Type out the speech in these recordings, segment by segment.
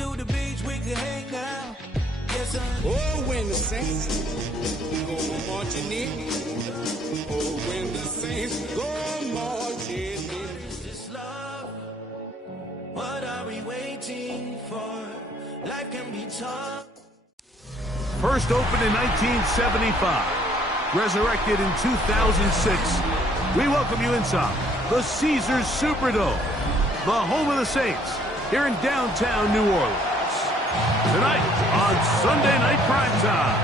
do the beach, we can hang out. Yes, oh, when the saints go marching in. Oh, when the saints go marching in. is this love? What are we waiting for? Life can be tough. First opened in 1975, resurrected in 2006. We welcome you inside the Caesars Superdome, the home of the Saints, here in downtown New Orleans. Tonight on Sunday Night Primetime,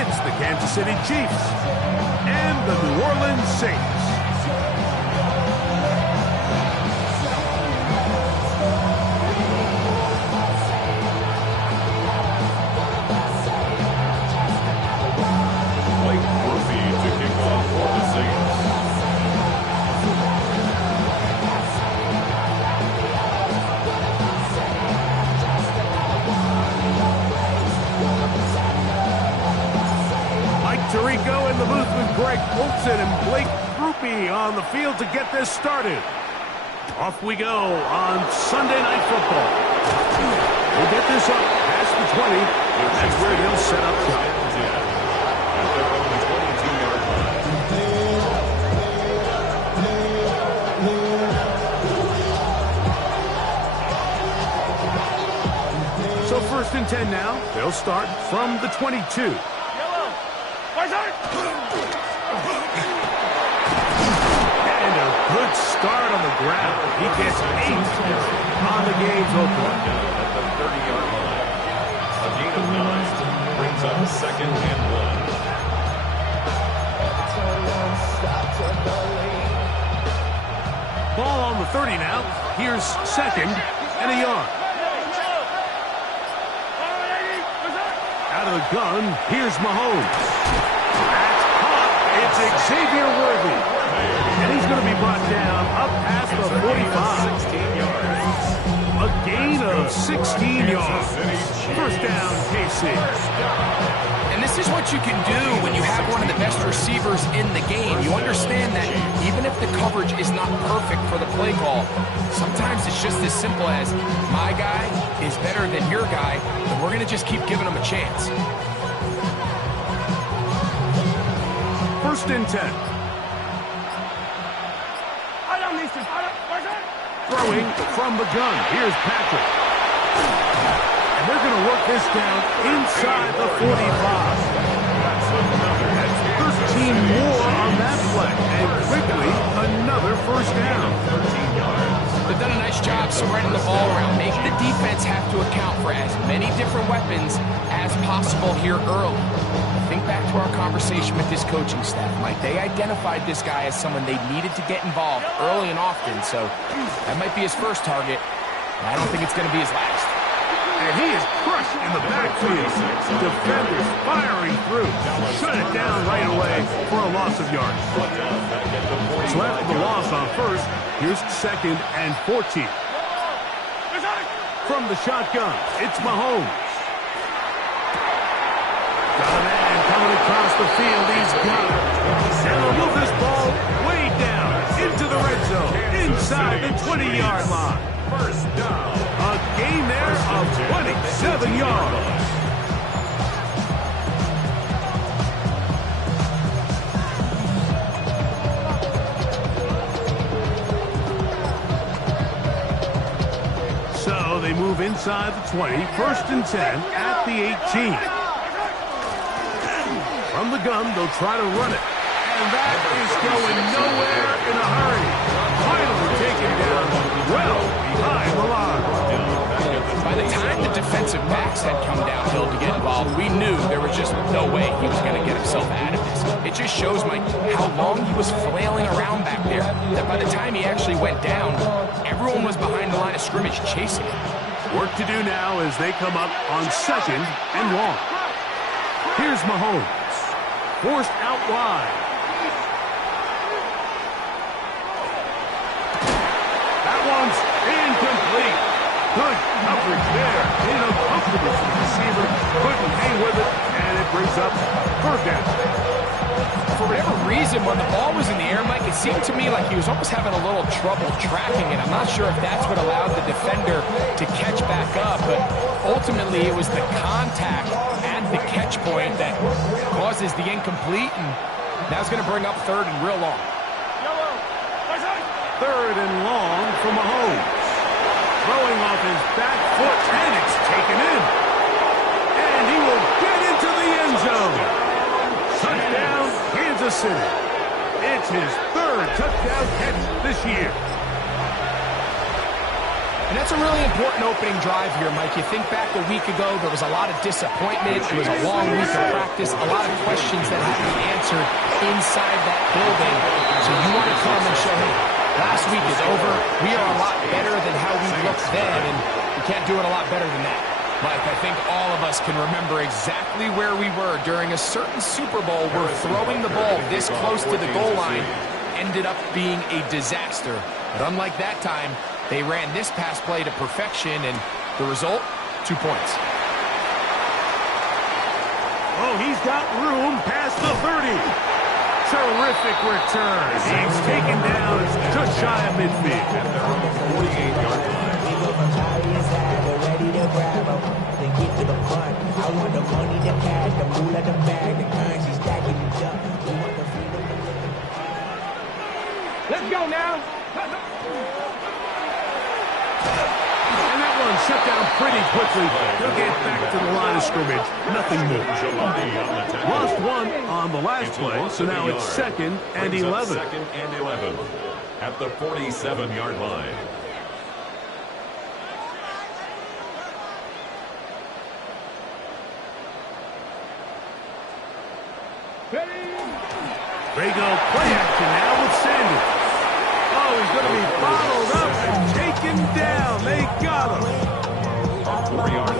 it's the Kansas City Chiefs and the New Orleans Saints. Tirico in the booth with Greg Olson and Blake Grupe on the field to get this started. Off we go on Sunday Night Football. We'll get this up past the 20. That's where he'll set up shop. So 1st and 10 now. They'll start from the 22. And a good start on the ground. He gets 8 on the game's opener. At the 30-yard line. A gain of 9 brings up 2nd and 1. Ball on the 30 now. Here's 2nd and a yard. Out of the gun, here's Mahomes. It's Xavier Worthy, and he's going to be brought down up past the 45. 16 yards. A gain of 16 yards. First down, KC. And this is what you can do when you have one of the best receivers in the game. You understand that even if the coverage is not perfect for the play call, sometimes it's just as simple as my guy is better than your guy, and we're going to just keep giving him a chance. 1st and 10. Throwing from the gun. Here's Patrick. And they're going to work this down inside the 45. 13 more on that play. And quickly, another first down. 13 yards. They've done a nice job spreading the ball around. Make the defense have to account for as many different weapons as possible here early. Think back to our conversation with this coaching staff, Mike. They identified this guy as someone they needed to get involved early and often, so that might be his first target. I don't think it's going to be his last. And he is crushed in the backfield. Defenders firing through. Shut it down right away for a loss of yards. So after the loss on 1st, here's 2nd and 14. From the shotgun, it's Mahomes. Got a man coming across the field. He's got it. And they'll move this ball way down into the red zone, inside the 20-yard line. First down. A gain there of 27 yards. So they move inside the 20, 1st and 10 at the 18. From the gun, they'll try to run it. And that is going nowhere in a hurry. Finally taken down well behind the line. By the time the defensive backs had come downhill to get involved, we knew there was just no way he was going to get himself out of this. It just shows, Mike, how long he was flailing around back there, that by the time he actually went down, everyone was behind the line of scrimmage chasing him. Work to do now as they come up on 2nd and 1. Here's Mahomes. Forced out wide. That one's incomplete. Good coverage there. Made him comfortable for the receiver. Couldn't hang with it, and it brings up 3rd down. For whatever reason, when the ball was in the air, Mike, it seemed to me like he was almost having a little trouble tracking it. I'm not sure if that's what allowed the defender to catch back up, but ultimately it was the contact at the catch point that causes the incomplete, and now it's going to bring up third and real long. Third and long for Mahomes. Throwing off his back foot, and it's taken in. And he will get into the end zone. Touchdown, Kansas City. It's his third touchdown catch this year. And that's a really important opening drive here, Mike. You think back a week ago, there was a lot of disappointment. It was a long week of practice, a lot of questions that had to be answered inside that building. So you want to come and show, hey, last week is over. We are a lot better than how we looked then, and we can't do it a lot better than that. Mike, I think all of us can remember exactly where we were during a certain Super Bowl where throwing the ball this close to the goal line ended up being a disaster. But unlike that time, they ran this pass play to perfection, and the result, 2 points. Oh, he's got room past the 30. Terrific return. He's taken down just shy of midfield. At their own 48-yard line. Let's go now. And that one shut down pretty quickly. He'll get back to the line of scrimmage. Nothing more. Lost one on the last play, so now it's second and 11. Second and 11 at the 47-yard line. They go play action now with Sanders. Oh, he's going to be bottled up and taken down. They got him.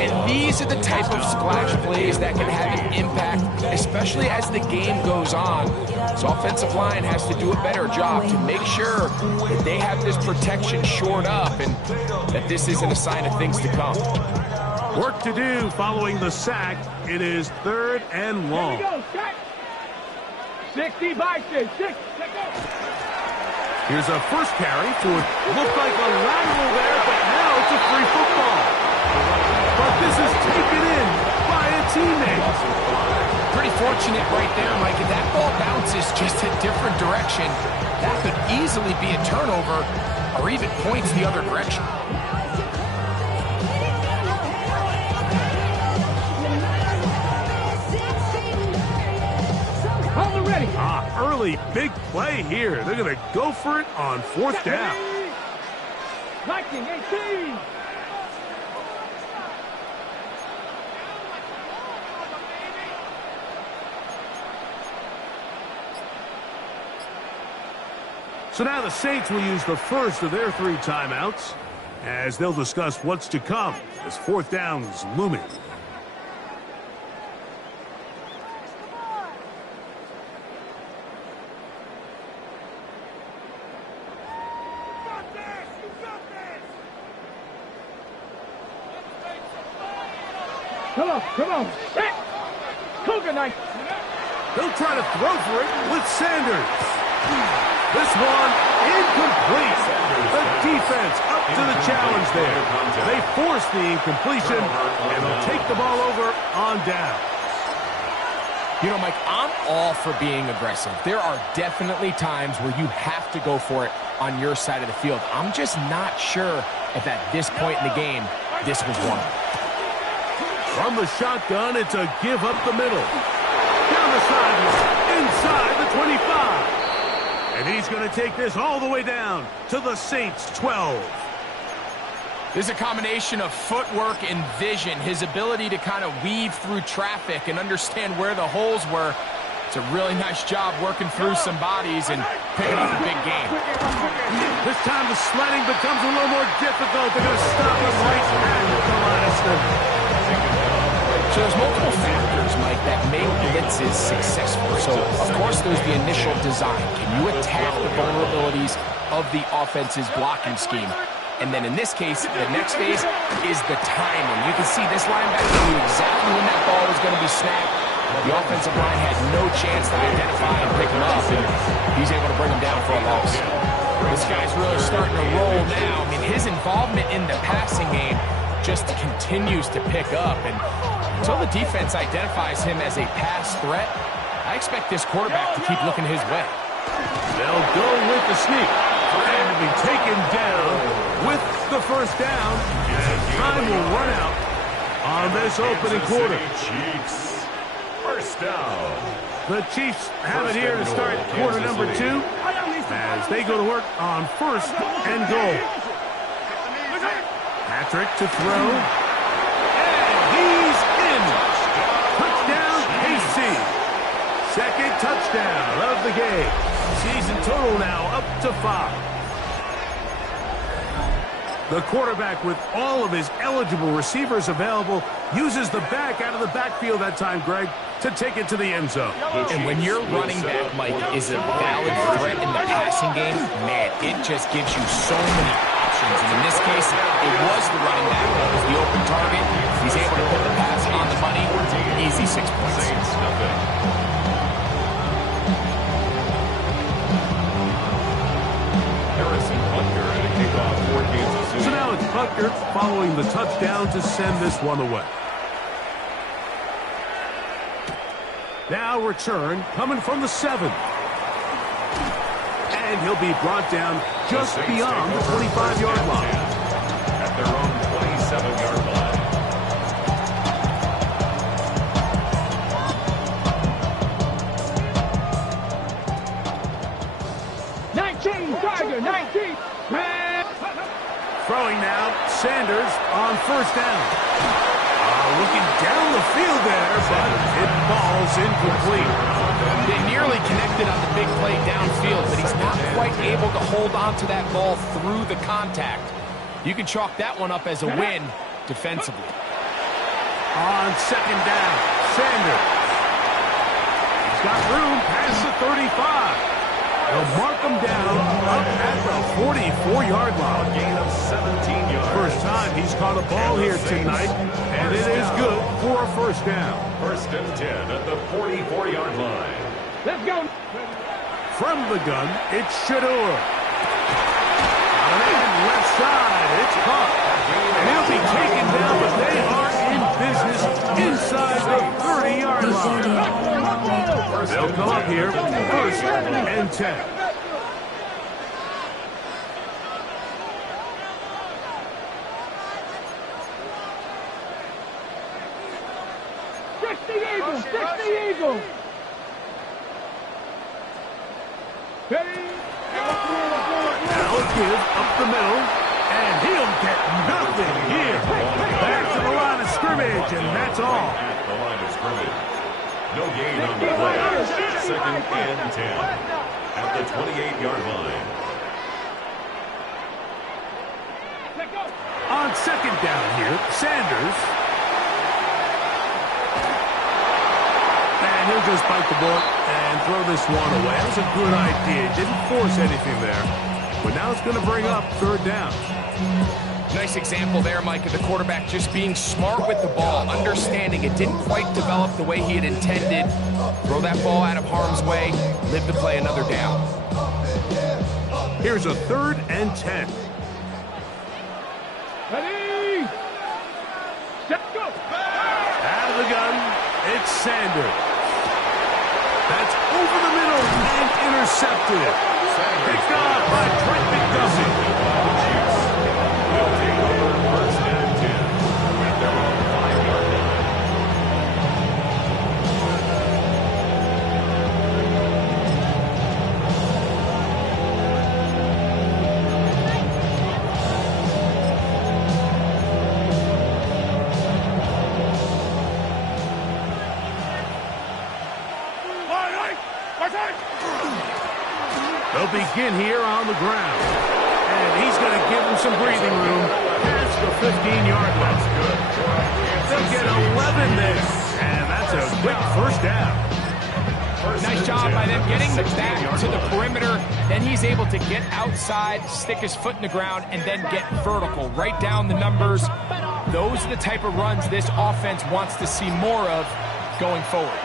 And these are the type of splash plays that can have an impact, especially as the game goes on. So offensive line has to do a better job to make sure that they have this protection shored up and that this isn't a sign of things to come. Work to do following the sack. It is third and long. Here we go, check. 60 by 6. Here's a first carry for what looked like a lateral there, but now it's a free football. But this is taken in by a teammate. Pretty fortunate right there, Mike. If that ball bounces just a different direction, that could easily be a turnover or even points the other direction. Early big play here. They're going to go for it on fourth down. 19-18. So now the Saints will use the first of their 3 timeouts as they'll discuss what's to come as fourth down is looming. Come on. Cougar knife. They'll try to throw for it with Sanders. This one incomplete. The defense up to the challenge there. They force the incompletion, and they'll take the ball over on down. You know, Mike, I'm all for being aggressive. There are definitely times where you have to go for it on your side of the field. I'm just not sure if at this point in the game, this was one. From the shotgun, it's a give up the middle. Down the sideline, inside the 25. And he's going to take this all the way down to the Saints' 12. This is a combination of footwork and vision, his ability to kind of weave through traffic and understand where the holes were. It's a really nice job working through some bodies and picking up a big game. This time the sledding becomes a little more difficult. They're going to stop him right at the line of scrimmage. So there's multiple factors, Mike, that make blitzes successful. So, of course, there's the initial design. Can you attack the vulnerabilities of the offense's blocking scheme? And then in this case, the next phase is the timing. You can see this linebacker knew exactly when that ball was going to be snapped, The offensive line had no chance to identify and pick him up, and he's able to bring him down for a loss. This guy's really starting to roll now. I mean, his involvement in the passing game just continues to pick up, and until the defense identifies him as a pass threat, I expect this quarterback to keep looking his way. They'll go with the sneak and be taken down with the first down, and time will run out on this opening quarter. Chiefs. First down. The Chiefs have it here to start quarter number 2 as they go to work on first and goal. Patrick to throw, and he's in. Touchdown, KC. Second touchdown of the game. Season total now up to 5. The quarterback, with all of his eligible receivers available, uses the back out of the backfield that time, Greg, to take it to the end zone. And when your running back, Mike, is a valid threat in the passing game, man, it just gives you so many options. And in this case, it was the running back that was the open target. He's able to put the pass on the money. Easy 6 points. So now it's Butker following the touchdown to send this one away. Now return coming from the 7. And he'll be brought down just beyond the 25-yard line. At their own 27-yard line. 19, Tiger, 19. Throwing now, Sanders on first down. Looking down the field there, but it falls incomplete. They nearly connected on the big play downfield, but he's not quite able to hold on to that ball through the contact. You can chalk that one up as a win defensively. On second down, Sanders. He's got room past the 35. They'll mark him down up at the 44-yard line. Gain of 17 yards. First time he's caught a ball here tonight, and it is good for a first down. First and 10 at the 44-yard line. Let's go. From the gun, it's Shador. And left side, it's caught. And he'll be taken down, but they are in business inside the 30-yard line. They'll come up here, first and 10. Fix the Eagle. Now a give up the middle, and he'll get nothing here. Back to the line of scrimmage, and that's all. At the line of scrimmage. No gain on the play. Second and 10 at the 28-yard line. On second down here, Sanders. And he'll just bite the bullet and throw this one away. That was a good idea. Didn't force anything there. But now it's going to bring up third down. Nice example there, Mike, of the quarterback just being smart with the ball, understanding it didn't quite develop the way he had intended. Throw that ball out of harm's way, live to play another down. Here's a third and 10. Ready? Set, go. Out of the gun, it's Sanders. That's over the middle and intercepted. Picked off by Trent McDuffie. First and 10 at their own 5-yard line. They'll begin here on the ground. And he's going to give him some breathing room past the 15-yard line. They'll get 11 there. And that's a quick first down. Nice job by them getting the back to the perimeter. Then he's able to get outside, stick his foot in the ground, and then get vertical. Right down the numbers. Those are the type of runs this offense wants to see more of going forward.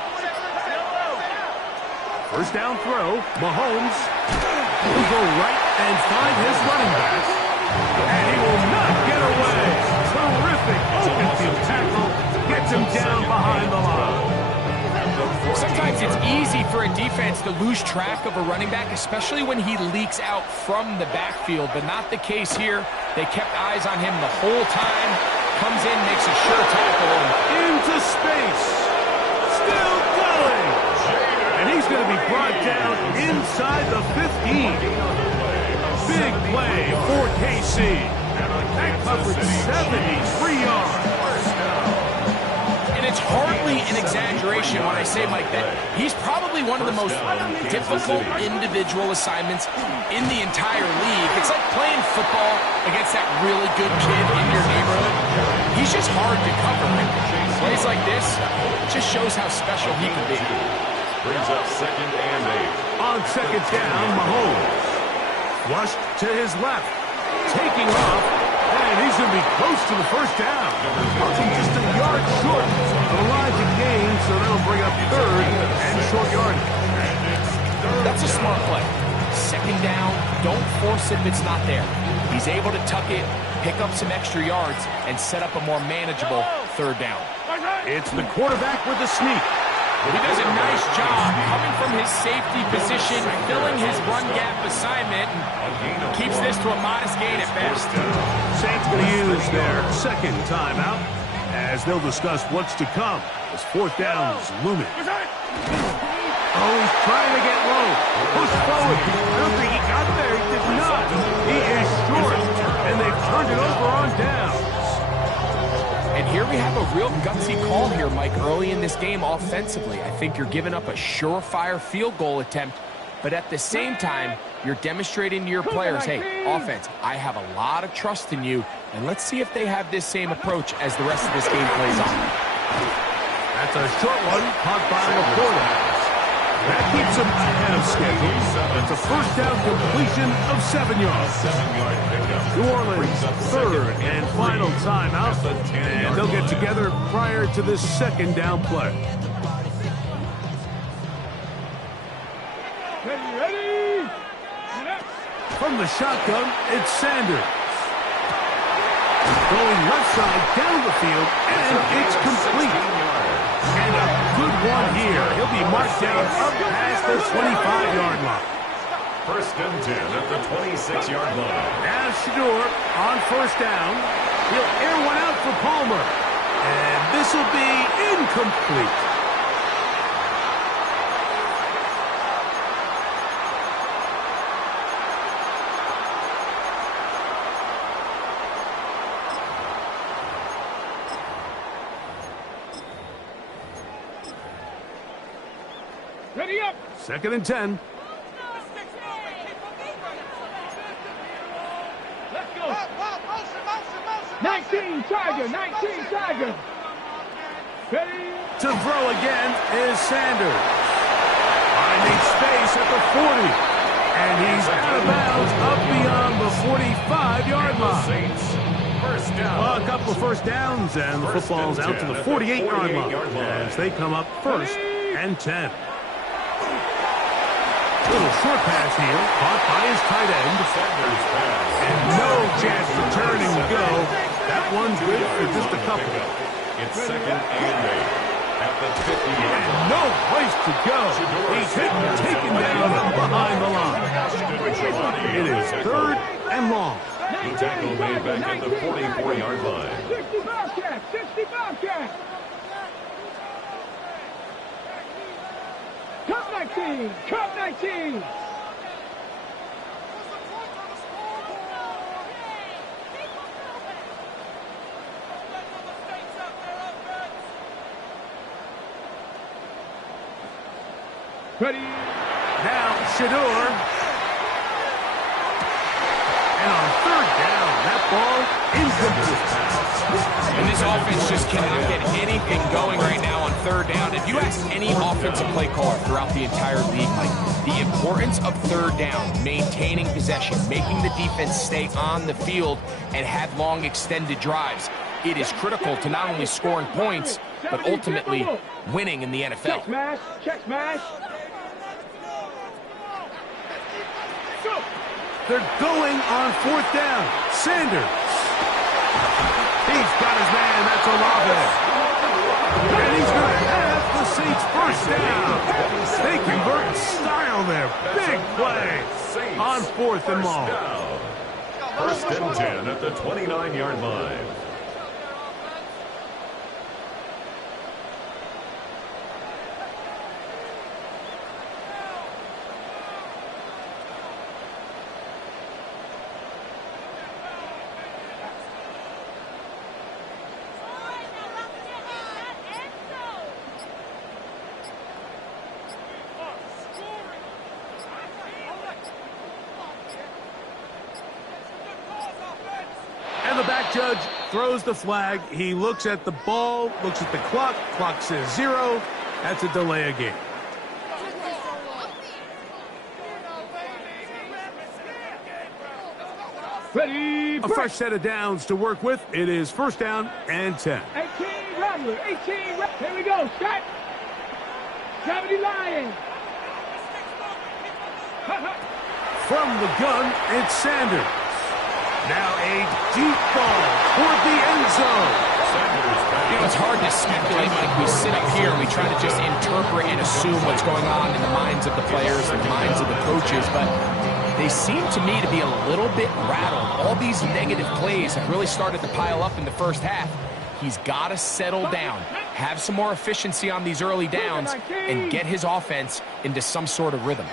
First down throw. Mahomes will go right and find his running back. And he will not get away. Terrific open field tackle. Gets him down behind the line. Sometimes it's easy for a defense to lose track of a running back, especially when he leaks out from the backfield, but not the case here. They kept eyes on him the whole time. Comes in, makes a sure tackle. Into space. Still going. And he's going to be brought down inside the 15. Big play for KC. That covered 73 yards. It's hardly an exaggeration when I say, Mike, that he's probably one of the most difficult individual assignments in the entire league. It's like playing football against that really good kid in your neighborhood. He's just hard to cover. Plays like this just shows how special he can be. Brings up 2nd and 8. On 2nd down, Mahomes. Flushed to his left. Taking off. And he's going to be close to the first down. Looking just a yard short of the line to gain, so that'll bring up 3rd and short yardage. That's a smart play. 2nd down, don't force it if it's not there. He's able to tuck it, pick up some extra yards, and set up a more manageable 3rd down. It's the quarterback with the sneak. He does a nice job coming from his safety position, filling his run gap assignment, and keeps this to a modest gain at best. Saints going to use their 2nd timeout as they'll discuss what's to come as 4th down is looming. Oh, he's trying to get low. Push forward. I don't think he got there. He did not. He is short, and they've turned it over on downs. And here we have a real gutsy call here, Mike, early in this game offensively. I think you're giving up a surefire field goal attempt, but at the same time, you're demonstrating to your players, hey, offense, I have a lot of trust in you, and let's see if they have this same approach as the rest of this game plays on. That's a short one, caught by Laporta. That keeps him ahead of schedule. It's a first down completion of 7 yards. 7-yard pickup. New Orleans, 3rd and final timeout. And they'll get together prior to this 2nd down play. Ready? From the shotgun, it's Sanders. Going left side down the field, and it's complete. And a good one here. He'll be marked down up past the 25-yard line. 1st and 10 at the 26-yard line. Now Shador on 1st down. He'll air one out for Palmer. And this will be incomplete. Ready up. 2nd and 10. Let's go. 19 Tiger, 19 Tiger. Ready? To throw again is Sanders. Finding space at the 40. And he's out of bounds up beyond the 45-yard line. Saints, 1st down. Well, a couple of first downs, and the football's out to the 48-yard line as they come up 1st and 10. Little short pass here, caught by his tight end. And no chance to turn and go. That one's good for just a couple. It's 2nd and 8 at the 50-yard line. No place to go. He's hit and taken down behind the line. It is 3rd and long. The tackle made back at the 44-yard line. 60 Bobcat, 60 Bobcat. Cup 19, Cup 19. Ready? Now Shador. And on 3rd down, that ball incomplete. And this offense just cannot get anything going right now on 3rd down. If you ask any offensive play caller throughout the entire league, Mike, the importance of 3rd down, maintaining possession, making the defense stay on the field, and have long extended drives, it is critical to not only scoring points, but ultimately winning in the NFL. Check smash, check smash. They're going on 4th down. Sanders. He's got his man. That's Olave. And he's going to have the Saints first down. They convert style there. Big play on 4th and long. First and 10 at the 29-yard line. And the back judge throws the flag. He looks at the ball, looks at the clock. Clock says 0. That's a delay of game. Ready, A fresh set of downs to work with. It is 1st down and 10. 18 Rattler, 18 Rattler. Here we go, Scott. 70 Lions. From the gun, it's Sanders. Now a deep ball toward the end zone. You know, it's hard to speculate, Mike. We sit up here and we try to just interpret and assume what's going on in the minds of the players and the minds of the coaches, but they seem to me to be a little bit rattled. All these negative plays have really started to pile up in the first half. He's got to settle down, have some more efficiency on these early downs, and get his offense into some sort of rhythm.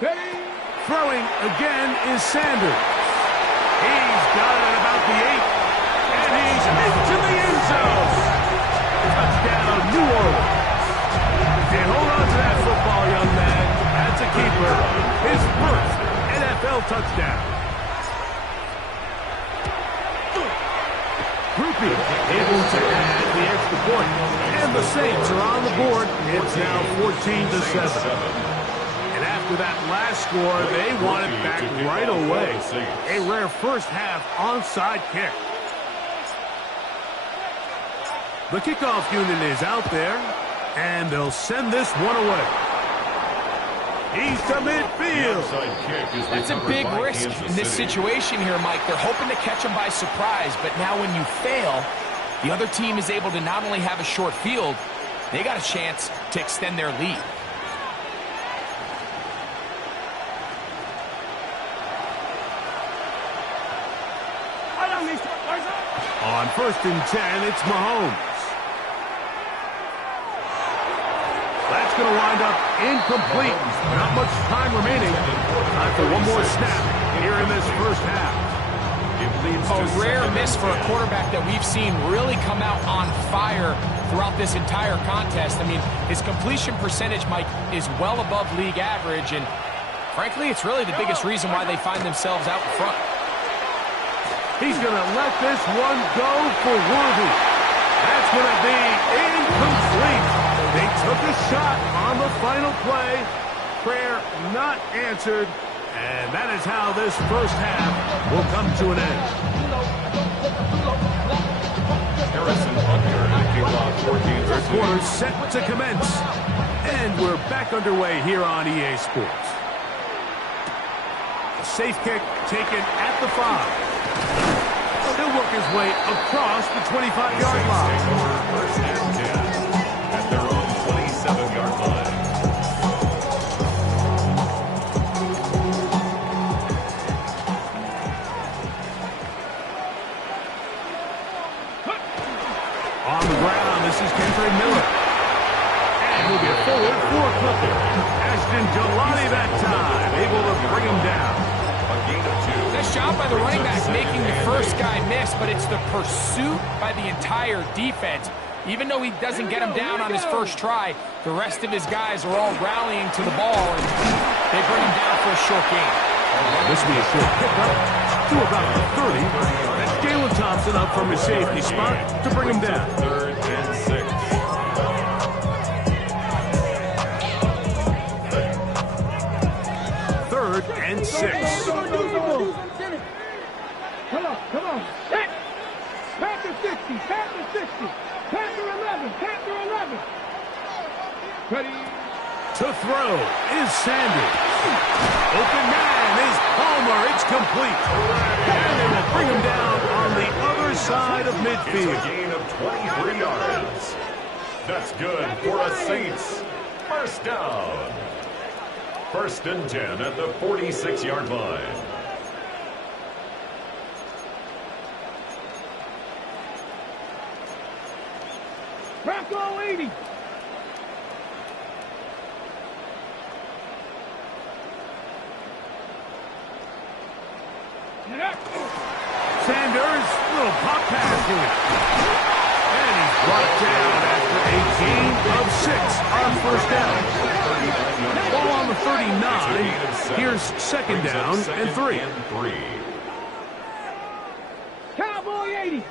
Throwing again is Sanders. He's got it at about the 8, and he's into the end zone. Touchdown, New Orleans. And hold on to that football, young man. That's a keeper. His first NFL touchdown. Groupie able to add the extra point. And the Saints are on the board. It's now 14-7. After that last score, they want it back right away. A rare first half onside kick. The kickoff unit is out there, and they'll send this one away. He's to midfield. That's a big risk in this situation here, Mike. They're hoping to catch him by surprise, but now when you fail, the other team is able to not only have a short field, they got a chance to extend their lead. On 1st and 10, it's Mahomes. That's going to wind up incomplete. Not much time remaining. Time for one more snap here in this first half. A rare miss for a quarterback that we've seen really come out on fire throughout this entire contest. I mean, his completion percentage, Mike, is well above league average, and frankly, it's really the biggest reason why they find themselves out in front. He's going to let this one go for Worthy. That's going to be incomplete. They took a shot on the final play. Prayer not answered. And that is how this first half will come to an end. Harrison Butker to kick off 14th. Third quarter set to commence. And we're back underway here on EA Sports. A safe kick taken at the 5. He'll work his way across the 25-yard line. First and 10 at their own 27-yard line. On the ground, this is Kendrick Miller. And he'll get forward for a couple. Ashton Jelani that time, able to bring him down. Nice job by the running back making the first guy miss, but it's the pursuit by the entire defense. Even though he doesn't get him down on his first try, the rest of his guys are all rallying to the ball, and they bring him down for a short gain. This will be a short pickup to about the 30. That's Jalen Thompson up from his safety spot to bring him down. 3rd and 6. Third and 6. Come on. Set. Panther 60, Panther 60. Panther 11, Panther 11. Ready. To throw is Sanders. Open man is Homer, it's complete. And they will bring him down on the other side of midfield. It's a gain of 23 yards. That's good for a Saints first down. 1st and 10 at the 46-yard line. Bracco 80. Sanders, little pop pass here. And he's brought down after a gain of 6 on first down. Ball on the 39. Here's 2nd down and 3. Cowboy 80.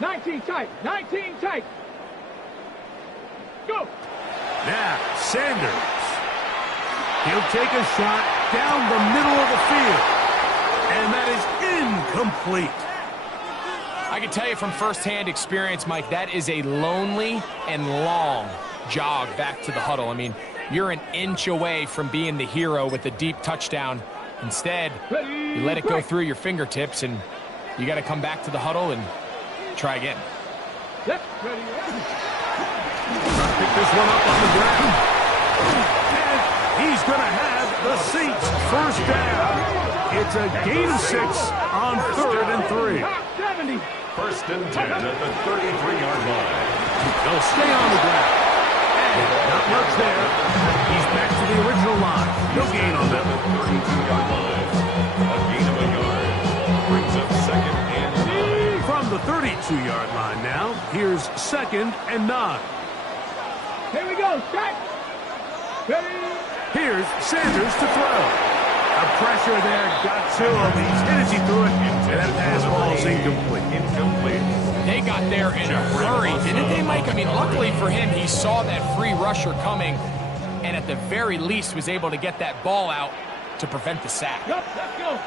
Nineteen tight. Go. Now, Sanders. He'll take a shot down the middle of the field. And that is incomplete. I can tell you from firsthand experience, Mike, that is a lonely and long jog back to the huddle. I mean, you're an inch away from being the hero with a deep touchdown. Instead, you let it go through your fingertips, and you got to come back to the huddle and try again. Yep. Ready. Pick this one up on the ground. And he's going to have the Saints first down. It's a gain of 6 on 3rd and 3. 1st and 10 at the 33-yard line. They'll stay on the ground. And not much there. He's back to the original line. No gain on that. The 32-yard line. A gain of a yard. Brings up 2nd and 9. From the 32-yard line now, here's 2nd and 9. Here we go. Strike. Ready. Here's Sanders to throw. A pressure there got to him. He's hit as he threw it. And that pass ball's incomplete. They got there in a hurry, didn't they, Mike? I mean, luckily for him, he saw that free rusher coming and at the very least was able to get that ball out to prevent the sack. Yep, let's go.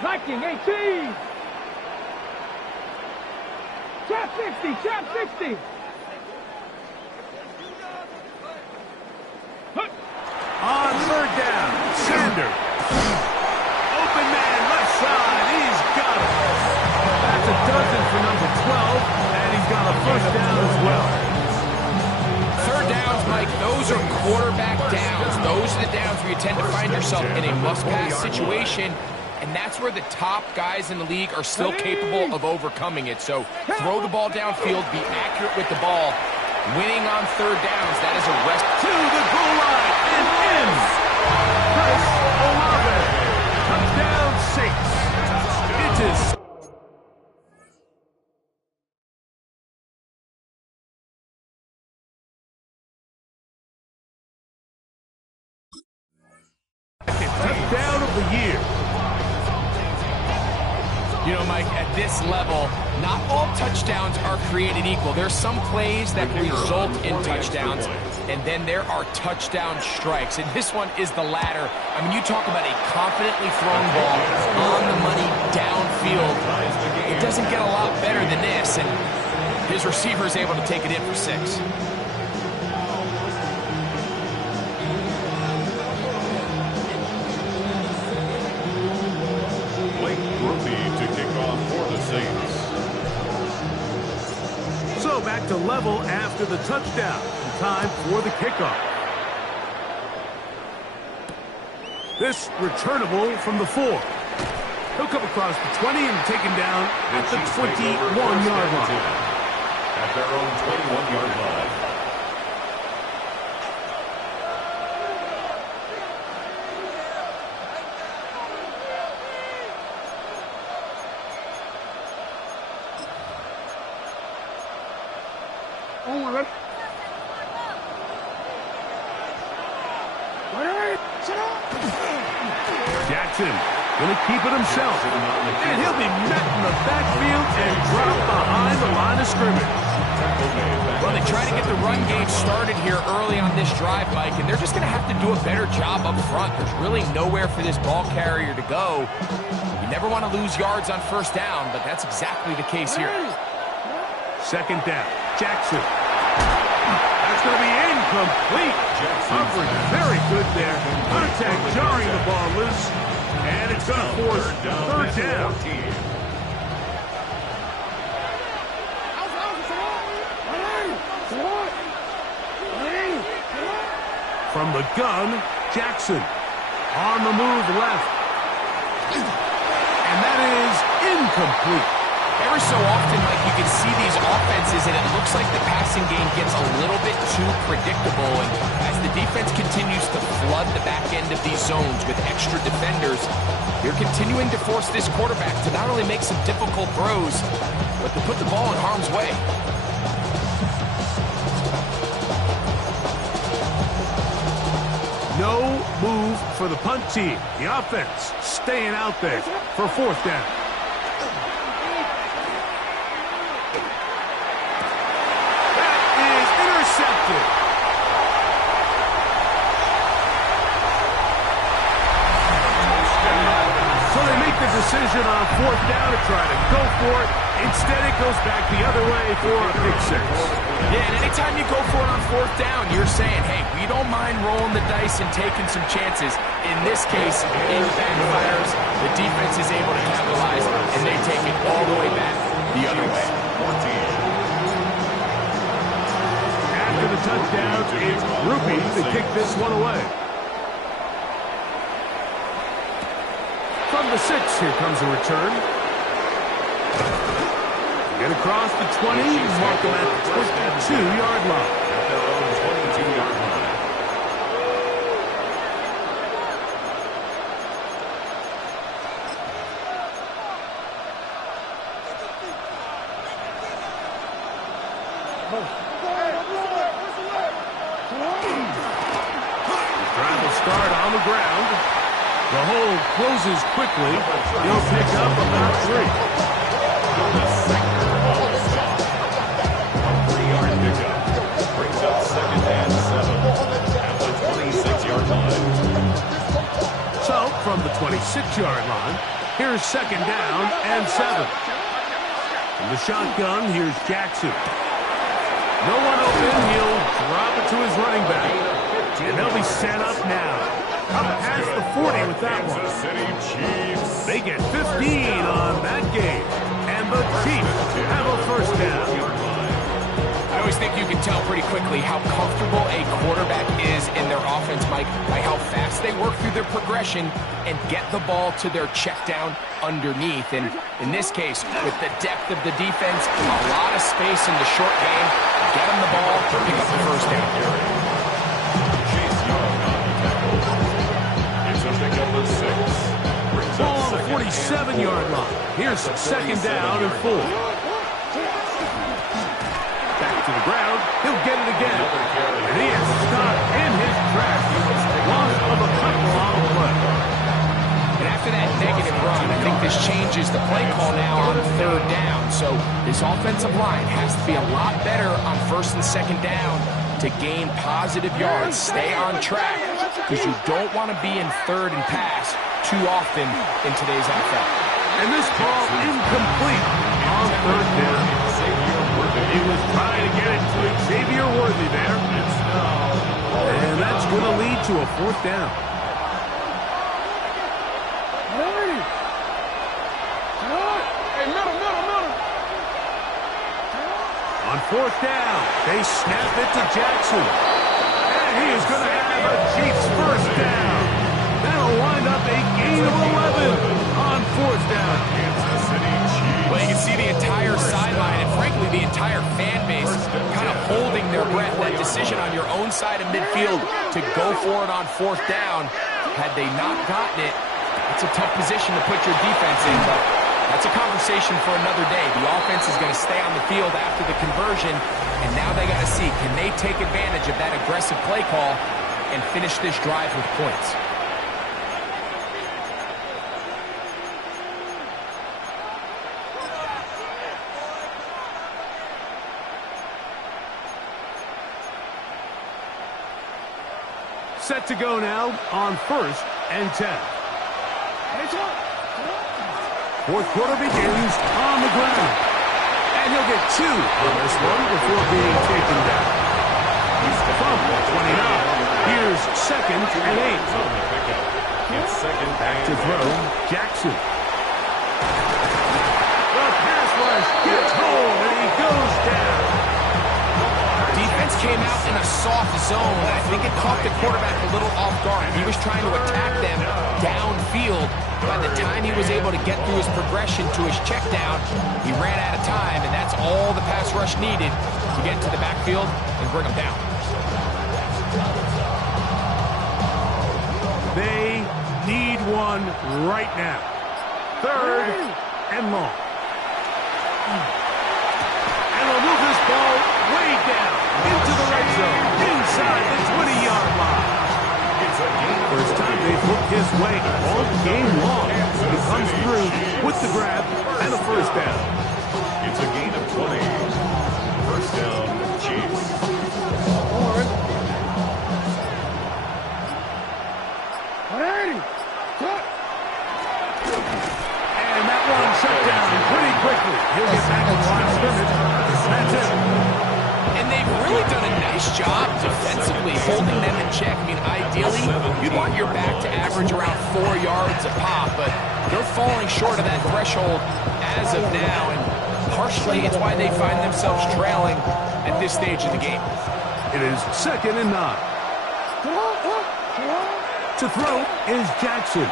Viking 18. Trap 60. On 3rd down, Sanders. Open man, left side. He's got it. That's a dozen for number 12, and he's got a first down as well. 3rd downs, Mike, those are quarterback downs. Those are the downs where you tend to find yourself in a must-pass situation, and that's where the top guys in the league are still capable of overcoming it. So throw the ball downfield, be accurate with the ball. Winning on 3rd downs, that is a rest. To the goal line and in. Chris Olave. Touchdown Saints. It is. Touchdown of the year. You know, Mike, at this level, not all touchdowns are created equal. There's some plays that result in touchdowns, and then there are touchdown strikes. And this one is the latter. I mean, you talk about a confidently thrown ball on the money downfield. It doesn't get a lot better than this, and his receiver is able to take it in for 6. So back to level after the touchdown. Time for the kickoff. This returnable from the 4. He'll come across the 20 and taken down at the 21-yard line. At their own 21-yard line. Jackson going to keep it himself. And he'll be met in the backfield and dropped behind the line of scrimmage. Well, they try to get the run game started here early on this drive, Mike, and they're just going to have to do a better job up front. There's really nowhere for this ball carrier to go. You never want to lose yards on 1st down, but that's exactly the case here. 2nd down, Jackson. going to be incomplete. Coverage very good there. Contact jarring the ball loose. And it's going to force third down. From the gun, Jackson. On the move left. And that is incomplete. Every so often, like, you can see these offenses, and it looks like the passing game gets a little bit too predictable. And as the defense continues to flood the back end of these zones with extra defenders, you're continuing to force this quarterback to not only make some difficult throws, but to put the ball in harm's way. No move for the punt team. The offense staying out there for fourth down. That is intercepted. So they make the decision on fourth down to try to go for it. Instead, it goes back the other way for a pick six. Yeah, and anytime you go for it on fourth down, you're saying, hey, we don't mind rolling the dice and taking some chances. In this case, it backfires. The defense is able to capitalize, and they take it all the way back the other way. After the touchdown, it's Ruby to kick this one away. From the 6, here comes a return. Get across the 20, mark them at the 22-yard line. At their own 22-yard line. The drive will start on the ground. The hold closes quickly. He'll pick up about 3. The sector on the stop. A 3-yard pickup. Brings up 2nd and 7 at the 26-yard line. So, from the 26-yard line, here's 2nd down and 7. From the shotgun, here's Jackson. No one open. He'll drop it to his running back. And they'll be set up now. Up past the 40 with that one. Kansas City Chiefs. They get 15 on that game. And the Chiefs have a first down. I always think you can tell pretty quickly how comfortable a quarterback is in their offense, Mike, by how fast they work through their progression and get the ball to their check down underneath. And in this case, with the depth of the defense, a lot of space in the short game, get them the ball, pick up the first down. Chase Young on the tackle. It's a pickup of 6. Ball on the 47-yard line. Here's 2nd down and 4. Back to the ground. He'll get it again. And he is stopped in his tracks. Loss of a couple on the play. And after that negative run, I think this changes the play call now on 3rd down. So this offensive line has to be a lot better on 1st and 2nd down to gain positive yards. Stay on track, because you don't want to be in 3rd and pass too often in today's NFL. And this ball incomplete on 3rd down. He was trying to get it to Xavier Worthy there. And that's going to lead to a 4th down. On 4th down, they snap it to Jackson. And he is going to have a Chiefs first down. That'll wind up a gain of 11 on 4th down. Kansas City Chiefs. Well, you can see the entire sideline and, frankly, the entire fan base kind of holding their breath. That decision on your own side of midfield to go for it on 4th down, had they not gotten it, it's a tough position to put your defense in, but that's a conversation for another day. The offense is going to stay on the field after the conversion, and now they got to see, can they take advantage of that aggressive play call and finish this drive with points? Set to go now on 1st and 10. 4th quarter begins on the ground. And he'll get 2 on this one before being taken down. He's from the 29. Here's 2nd and 8. It's 2nd Back to and throw, Jackson. The pass rush gets home, and he goes down. Defense came out in a soft zone. I think it caught the quarterback a little off guard. He was trying to attack them downfield. By the time he was able to get through his progression to his check down, he ran out of time, and that's all the pass rush needed to get into the backfield and bring him down. They need one right now. 3rd and long. And they'll move this ball way down into the red zone, inside the 20-yard line. First time they've looked his way all game long. He comes through with the grab and a first down. It's a gain of 20. First down, Chiefs. And that one shut down pretty quickly. He'll get back in the line of scrimmage. That's it. And they've really done a nice job defensively holding them in check. I mean, ideally, you'd want your back to average around 4 yards a pop, but they're falling short of that threshold as of now, and partially it's why they find themselves trailing at this stage of the game. It is 2nd and 9. To throw is Jackson.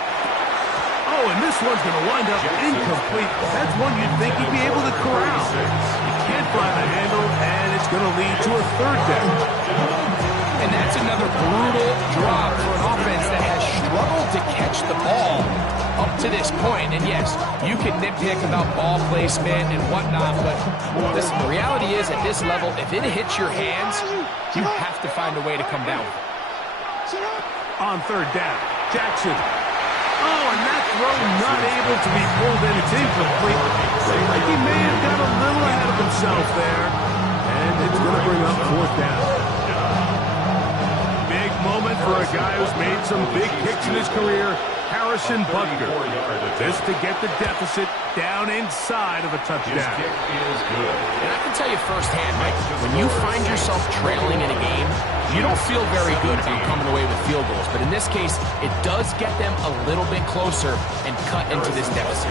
Oh, and this one's going to wind up incomplete. That's one you'd think he'd be able to corral. He can't find the handle, and it's going to lead to a 3rd down. And that's another brutal drop for an offense that has struggled to catch the ball up to this point. And yes, you can nitpick about ball placement and whatnot, but listen, the reality is at this level, if it hits your hands, you have to find a way to come down with it. On 3rd down, Jackson. Oh, and that throw not able to be pulled in. It's incomplete. Seems like he may have got a little ahead of himself there. And it's going to bring up 4th down. Big moment for a guy who's made some big kicks in his career, Harrison Butker. Just to get the deficit down inside of a touchdown. And I can tell you firsthand, Mike, when you find yourself trailing in a game, you don't feel very good about coming away with field goals. But in this case, it does get them a little bit closer and cut into this deficit.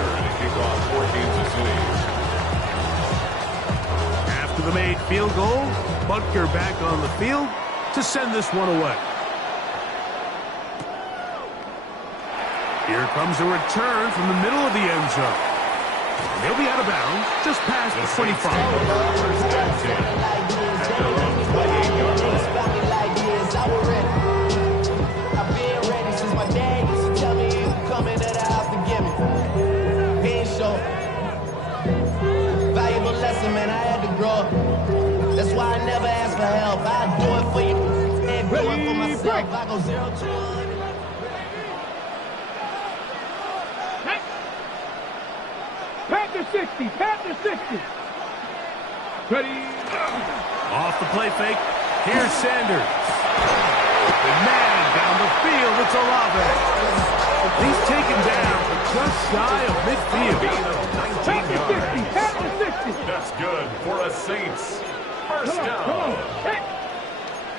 After the made field goal, Butker back on the field to send this one away. Here comes a return from the middle of the end zone. And he'll be out of bounds just past the 25. I've been ready since my dad used to tell me you can come into the house to get me. He ain't show. Valuable lesson, man, I had to grow up. That's why I never ask for help. I do it for you and do it for myself. I go 0 to 100. Panther 60, Panther 60. Ready. Off the play fake. Here's Sanders. The man down the field. It's Olave. He's taken down just shy of midfield. Panther 60, Panther 60. That's good for a Saints. First down.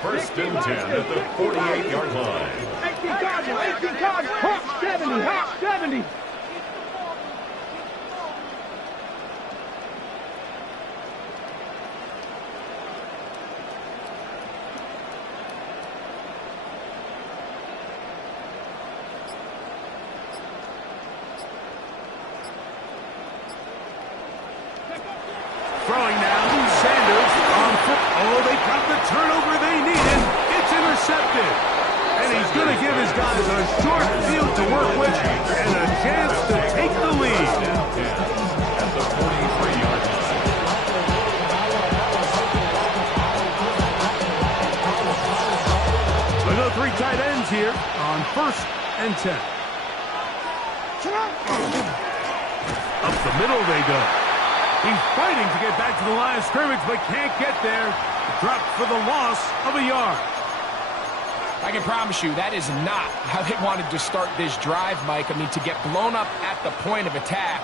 First and 10 at the 48-yard line. 18 cards, Hawk 70, Hawk 70. Throwing now, Sanders on foot. Oh, they got the turnover they needed. It's intercepted. And he's going to give his guys a short field to work with and a chance to take the lead. At the 43-yard line. We'll go 3 tight ends here on 1st and 10. Up the middle they go. He's fighting to get back to the line of scrimmage, but can't get there. Dropped for the loss of a yard. I can promise you that is not how they wanted to start this drive, Mike. I mean, to get blown up at the point of attack,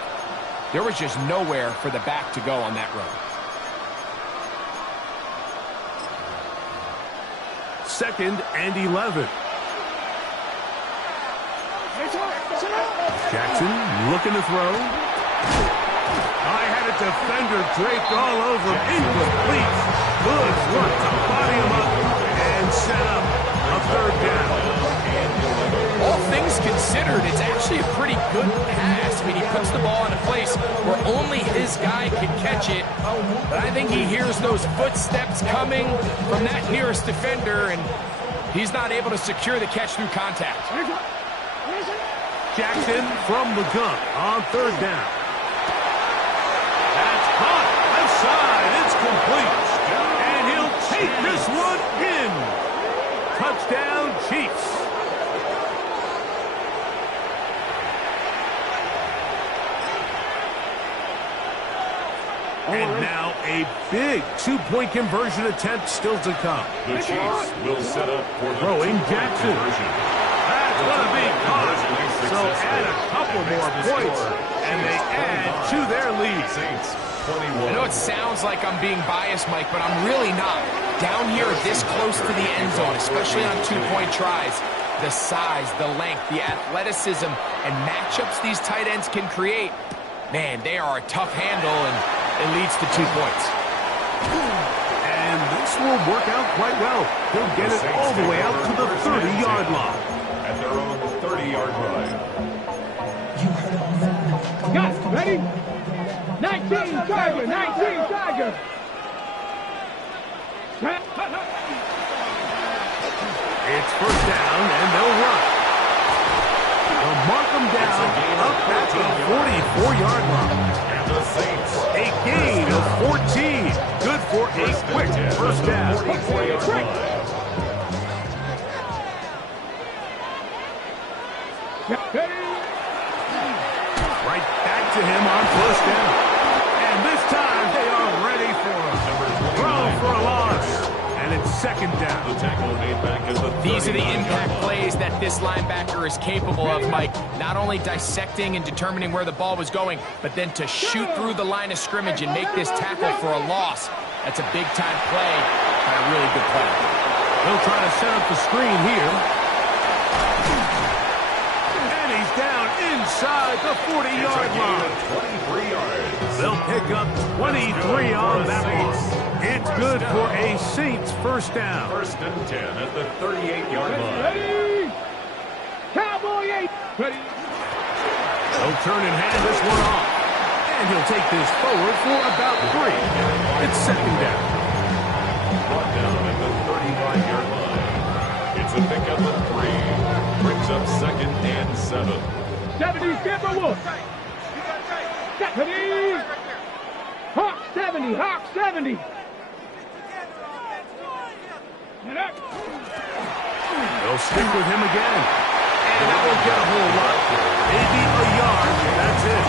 there was just nowhere for the back to go on that run. 2nd and 11. Jackson looking to throw. I had a defender draped all over him. Incomplete. Good work to body him up and set up a 3rd down. All things considered, it's actually a pretty good pass. I mean, he puts the ball in a place where only his guy can catch it. But I think he hears those footsteps coming from that nearest defender, and he's not able to secure the catch through contact. Jackson from the gun on 3rd down. That's caught. Left side. It's complete. And he'll take this one in. Touchdown, Chiefs. And now a big 2-point conversion attempt still to come. The Chiefs will set up for the throwing 2-point Jackson. conversion. That's going to be caught. So add a couple more points, and they add to their lead. Saints, I know it sounds like I'm being biased, Mike, but I'm really not. Down here this close to the end zone, especially on 2-point tries, the size, the length, the athleticism, and matchups these tight ends can create, man, they are a tough handle, and it leads to 2 points. And this will work out quite well. They'll get it all the way out to the 30-yard line. At their own 30-yard line. Got it. Ready? 19 Tiger. 19 Tiger. It's 1st down, and they'll run. They'll mark them down up at the 44-yard line. And the Saints. A gain of 14. Good for a quick 1st down. 44-yard line. Right back to him on 1st down. And this time they are ready for him. Throw for a loss. And it's 2nd down. The tackle made back at the 30. These are the impact plays that this linebacker is capable of, Mike. Not only dissecting and determining where the ball was going, but then to shoot through the line of scrimmage and make this tackle for a loss. That's a big-time play by a really good play. He'll try to set up the screen here. And he's down inside the 40-yard line. 23 yards. They'll pick up 23 on that one. It's good for a Saints 1st down. 1st and 10 at the 38-yard line. Ready? Cowboy 8. Ready? They'll turn and hand this one off. And he'll take this forward for about 3. It's 2nd down. Brought down at the 35-yard line. It's a pickup of 3. Brings up 2nd and 7. 70 Timberwolves. 70. Hawk 70. Hawk 70. They'll stick with him again. And that won't get a whole lot. Maybe a yard. That's it.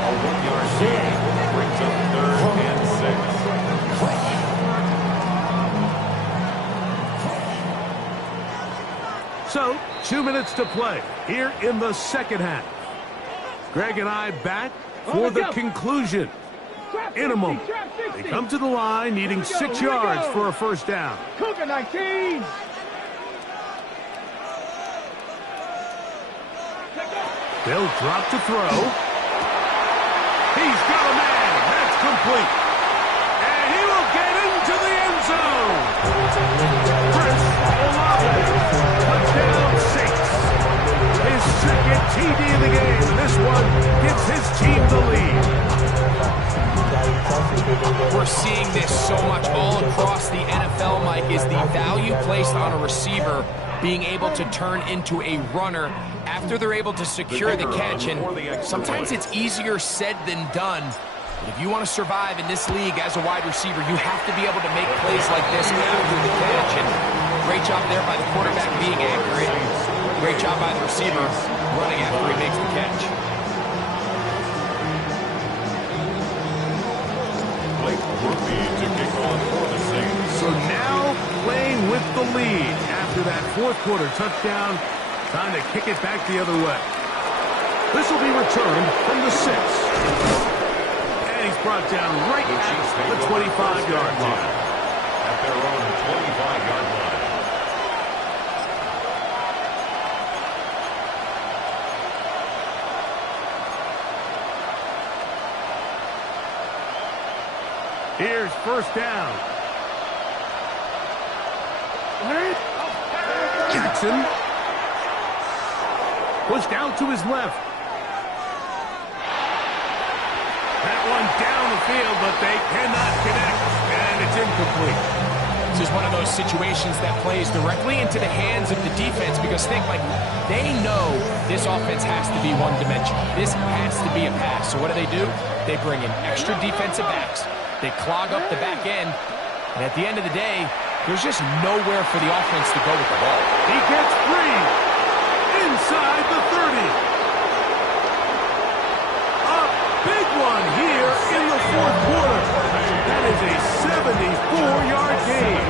A 1-yard gain brings up 3rd and 6. So, 2 minutes to play here in the 2nd half. Greg and I back for the conclusion. In a moment, they come to the line needing 6 yards for a 1st down. Cougar 19. They'll drop to throw. He's got a man. That's complete. And he will get into the end zone. Chris Olave. Touchdown Saints. His 2nd TD of the game. And this one gives his team the lead. We're seeing this so much all across the NFL, Mike, is the value placed on a receiver being able to turn into a runner after they're able to secure the catch. And sometimes it's easier said than done. But if you want to survive in this league as a wide receiver, you have to be able to make plays like this after the catch. And great job there by the quarterback being accurate. Great job by the receiver running after he makes the catch. To kick off for the Saints. So now playing with the lead after that 4th quarter touchdown. Time to kick it back the other way. This will be returned from the 6. And he's brought down right at the 25-yard line. At their own 25-yard line. Here's first down. Jackson. Pushed out to his left. That one down the field, but they cannot connect, and it's incomplete. This is one of those situations that plays directly into the hands of the defense because they know this offense has to be one-dimensional. This has to be a pass. So what do? They bring in extra defensive backs. They clog up the back end, and at the end of the day, there's just nowhere for the offense to go with the ball. He gets free inside the 30. A big one here in the fourth quarter. That is a 74-yard gain.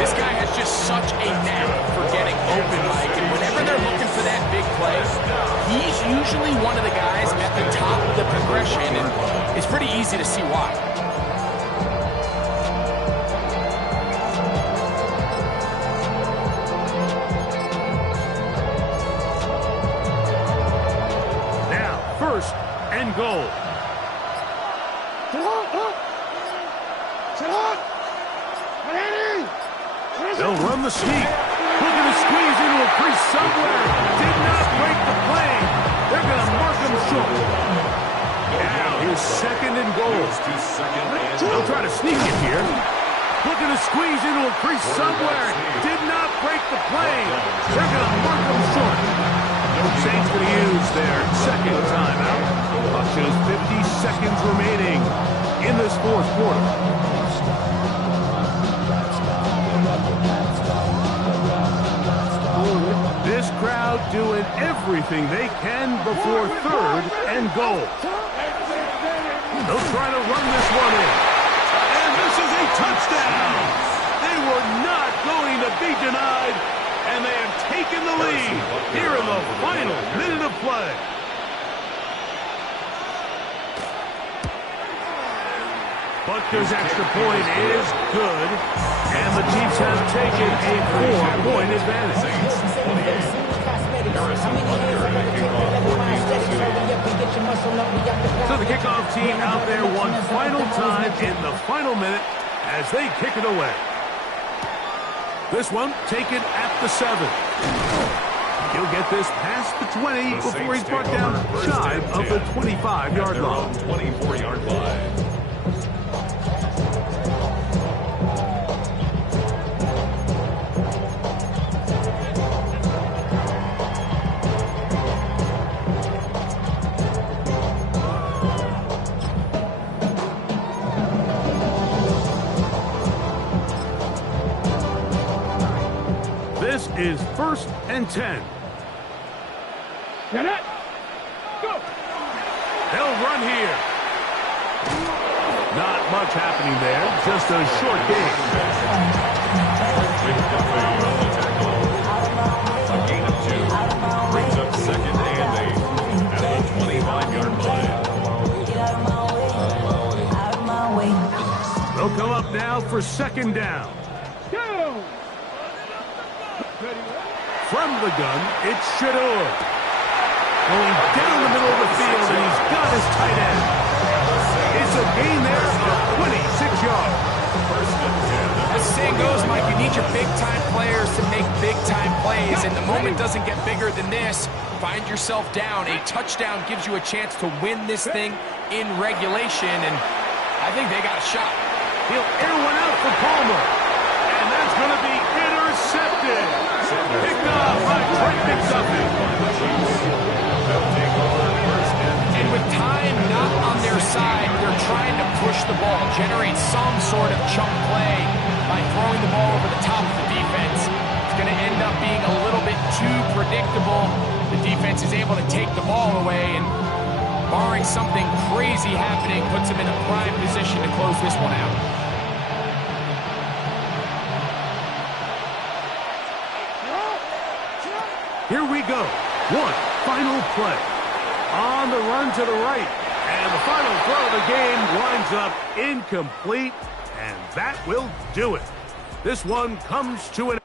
This guy has just such a knack for getting open, Mike, and whenever they're looking for that big play, he's usually one of the guys at the top of the progression, and it's pretty easy to see why. Now, first and goal. They'll run the sneak. Looking to squeeze into a crease somewhere. Did not break the play. They're going to mark him short. Now here's second and goal. They'll try to sneak it here. Looking to squeeze into a crease somewhere. Did not break the play. They're going to mark him short. Saints going to use their second timeout. Clock shows 50 seconds remaining in this fourth quarter. This crowd doing everything they can before third and goal. They'll try to run this one in. And this is a touchdown. They were not going to be denied, and they have taken the lead here in the final minute of play. Butker's extra point is good, and the Chiefs have taken a 4-point advantage. So the kickoff team out there one final time in the final minute as they kick it away. This one taken at the 7. He'll get this past the 20 before he's brought down shy of the 25-yard line. 24-yard line. This is first and 10. Get it. Go. They'll run here. Not much happening there. Just a short game. A gain of 2 brings up second and 8 at the 25-yard line. They'll come up now for second down. Go. From the gun, it's Shador. Going down the middle of the field, and he's got his tight end. It's a gain there of 26 yards. As the saying goes, Mike, you need your big-time players to make big-time plays, and the moment doesn't get bigger than this. Find yourself down. A touchdown gives you a chance to win this thing in regulation, and I think they got a shot. He'll air one out for Palmer, and that's going to be intercepted. Picked off by Trent McDuffie. And with time not on their side, they're trying to push the ball, generate some sort of chunk play by throwing the ball over the top of the defense. It's going to end up being a little bit too predictable. The defense is able to take the ball away, and barring something crazy happening, puts them in a prime position to close this one out. Here we go. One final play. On the run to the right. And the final throw of the game winds up incomplete. And that will do it. This one comes to an